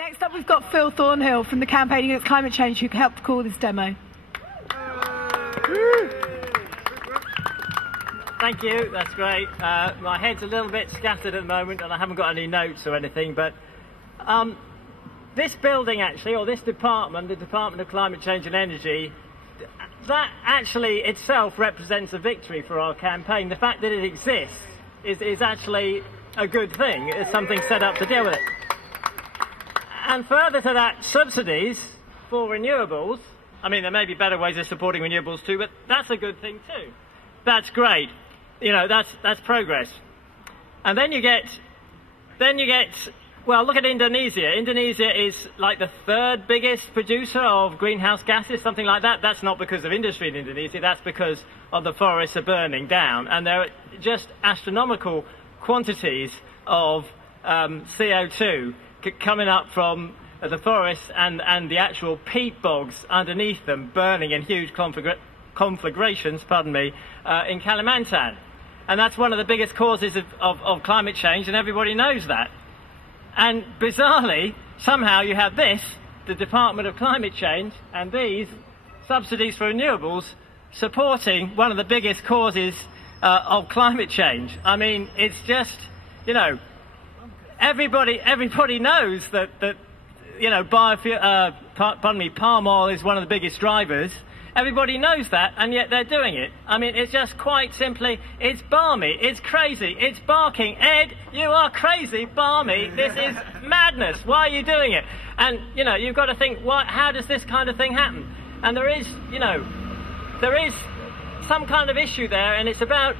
Next up, we've got Phil Thornhill from the Campaigning Against Climate Change, who helped call this demo. Thank you, that's great. My head's a little bit scattered at the moment and I haven't got any notes or anything, but this building actually, or this department, the Department of Climate Change and Energy, that actually itself represents a victory for our campaign. The fact that it exists is actually a good thing. It's something set up to deal with it. And further to that, subsidies for renewables, I mean, there may be better ways of supporting renewables too, but that's a good thing too. That's great. You know, that's progress. And then you get, well, look at Indonesia. Indonesia is like the third biggest producer of greenhouse gases, something like that. That's not because of industry in Indonesia, that's because of the forests are burning down. And there are just astronomical quantities of CO2 coming up from the forests and the actual peat bogs underneath them, burning in huge conflagrations, in Kalimantan. And that's one of the biggest causes of climate change, and everybody knows that. And bizarrely, somehow you have this, the Department of Climate Change, and these subsidies for renewables supporting one of the biggest causes of climate change. I mean, it's just, you know, everybody knows that you know, palm oil is one of the biggest drivers. Everybody knows that, and yet they're doing it. I mean, it's just quite simply, it's balmy, it's crazy, it's barking. Ed, you are crazy, balmy, this is madness, why are you doing it? And, you know, you've got to think, how does this kind of thing happen? And there is, you know, there is some kind of issue there, and it's about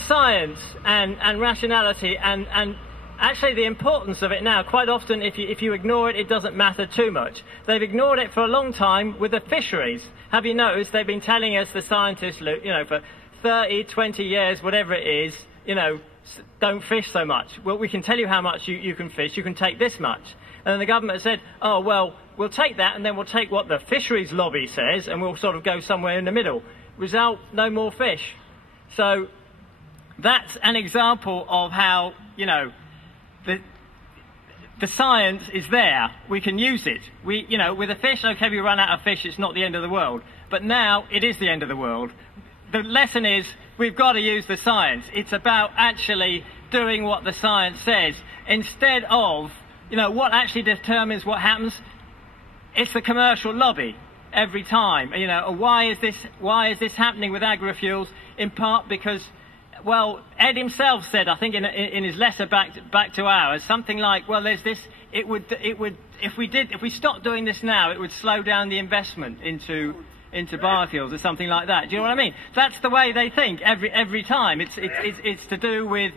science and rationality and actually the importance of it now. Quite often, if you ignore it, it doesn't matter too much. They've ignored it for a long time with the fisheries. Have you noticed they've been telling us, the scientists, you know, for 30, 20 years, whatever it is, you know, don't fish so much. Well, we can tell you how much you can fish. You can take this much. And then the government said, oh, well, we'll take that, and then we'll take what the fisheries lobby says, and we'll sort of go somewhere in the middle. Result, no more fish. So that's an example of how, you know, the science is there. We can use it. You know, with a fish, okay, we run out of fish, it's not the end of the world. But now it is the end of the world. The lesson is we've got to use the science. It's about actually doing what the science says instead of, you know, what actually determines what happens. It's the commercial lobby every time. You know, why is this happening with Agrofuels? In part because, well, Ed himself said, I think in his letter back to ours, something like, well, there's this, it would if we stopped doing this now, it would slow down the investment into biofuels or something like that. Do you know what I mean? That's the way they think every time. It's to do with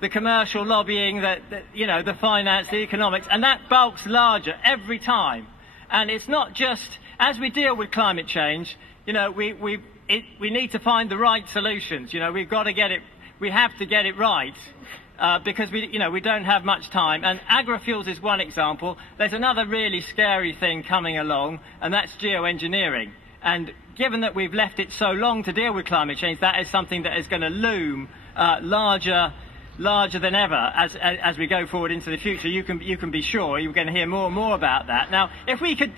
the commercial lobbying, that you know, the finance, the economics, and that bulks larger every time. And it's not just, as we deal with climate change, you know, we need to find the right solutions. You know, we've got to get it, we have to get it right, because we don't have much time. And Agrofuels is one example. There's another really scary thing coming along, and that's geoengineering. And given that we've left it so long to deal with climate change, that is something that is going to loom larger than ever as we go forward into the future. You can be sure you're going to hear more and more about that. Now, if we could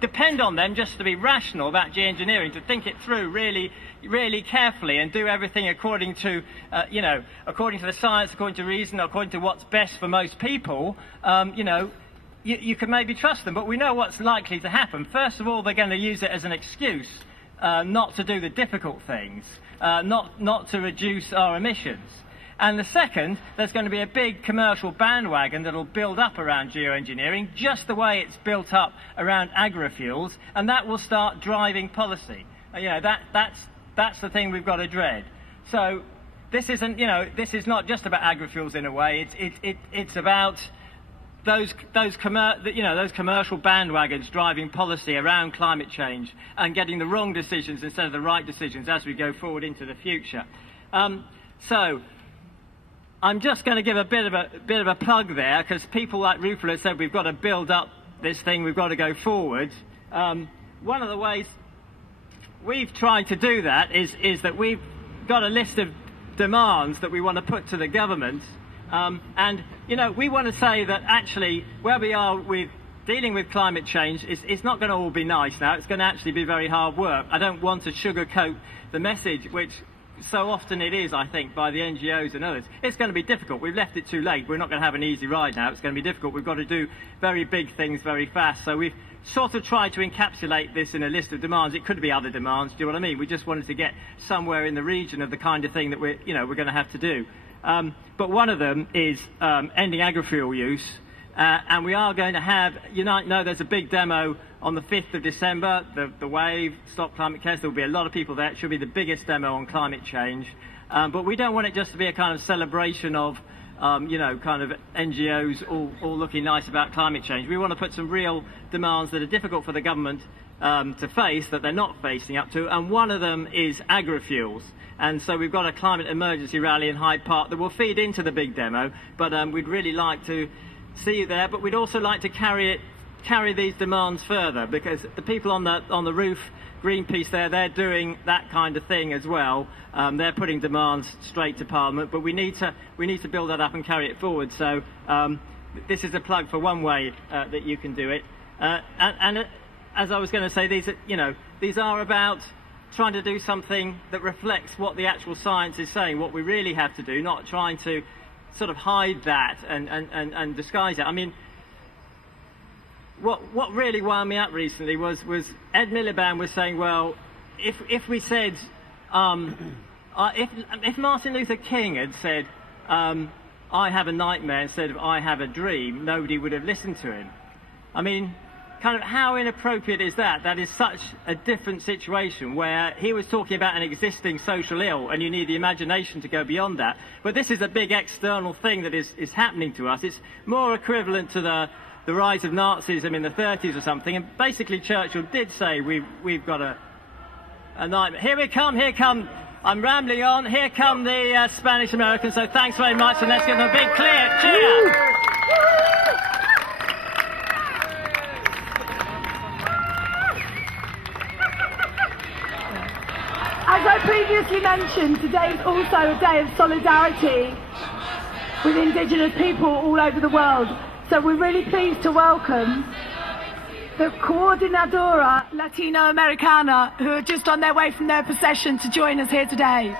depend on them just to be rational about geoengineering, to think it through really carefully and do everything according to according to the science, according to reason, according to what's best for most people, you know, you can maybe trust them. But we know what's likely to happen. First of all, they're going to use it as an excuse not to do the difficult things, not to reduce our emissions. And the second, there's going to be a big commercial bandwagon that'll build up around geoengineering, just the way it's built up around agrofuels, and that will start driving policy. You know, that's the thing we've got to dread. So this isn't, you know, this is not just about agrofuels in a way. It's about those commercial bandwagons driving policy around climate change and getting the wrong decisions instead of the right decisions as we go forward into the future. So I'm just going to give a bit of a plug there, because people like Rufus have said we've got to build up this thing, we've got to go forward. One of the ways we've tried to do that is that we've got a list of demands that we want to put to the government And, you know, we want to say that actually where we are with dealing with climate change, it's not going to all be nice now. It's going to actually be very hard work. I don't want to sugarcoat the message, which so often it is, I think, by the NGOs and others. It's going to be difficult. We've left it too late. We're not going to have an easy ride now. It's going to be difficult. We've got to do very big things very fast. So we've sort of tried to encapsulate this in a list of demands. It could be other demands. Do you know what I mean? We just wanted to get somewhere in the region of the kind of thing that we're going to have to do. But one of them is ending agrofuel use. And we are going to have, you might know there's a big demo on the 5th of December, the WAVE, Stop Climate Chaos. There will be a lot of people there. It should be the biggest demo on climate change. But we don't want it just to be a kind of celebration of, you know, kind of NGOs all looking nice about climate change. We want to put some real demands that are difficult for the government to face, that they're not facing up to. And one of them is agrofuels. And so we've got a climate emergency rally in Hyde Park that will feed into the big demo. But we'd really like to see you there, but we'd also like to carry these demands further, because the people on the roof, Greenpeace they're doing that kind of thing as well. They're putting demands straight to Parliament, but we need to build that up and carry it forward. So this is a plug for one way that you can do it. And as I was going to say, these are about trying to do something that reflects what the actual science is saying, what we really have to do, not trying to sort of hide that and disguise it. I mean, what really wound me up recently was Ed Miliband was saying, well, if we said, if Martin Luther King had said, I have a nightmare instead of I have a dream, nobody would have listened to him. I mean, kind of how inappropriate is that? That is such a different situation, where he was talking about an existing social ill and you need the imagination to go beyond that. But this is a big external thing that is happening to us. It's more equivalent to the rise of Nazism in the 30s or something. And basically Churchill did say we've got a nightmare. Here come. I'm rambling on. Here come the Spanish Americans. So thanks very much, and let's give them a big cheer. As I previously mentioned, today is also a day of solidarity with Indigenous people all over the world. So we're really pleased to welcome the Coordinadora Latinoamericana, who are just on their way from their procession to join us here today.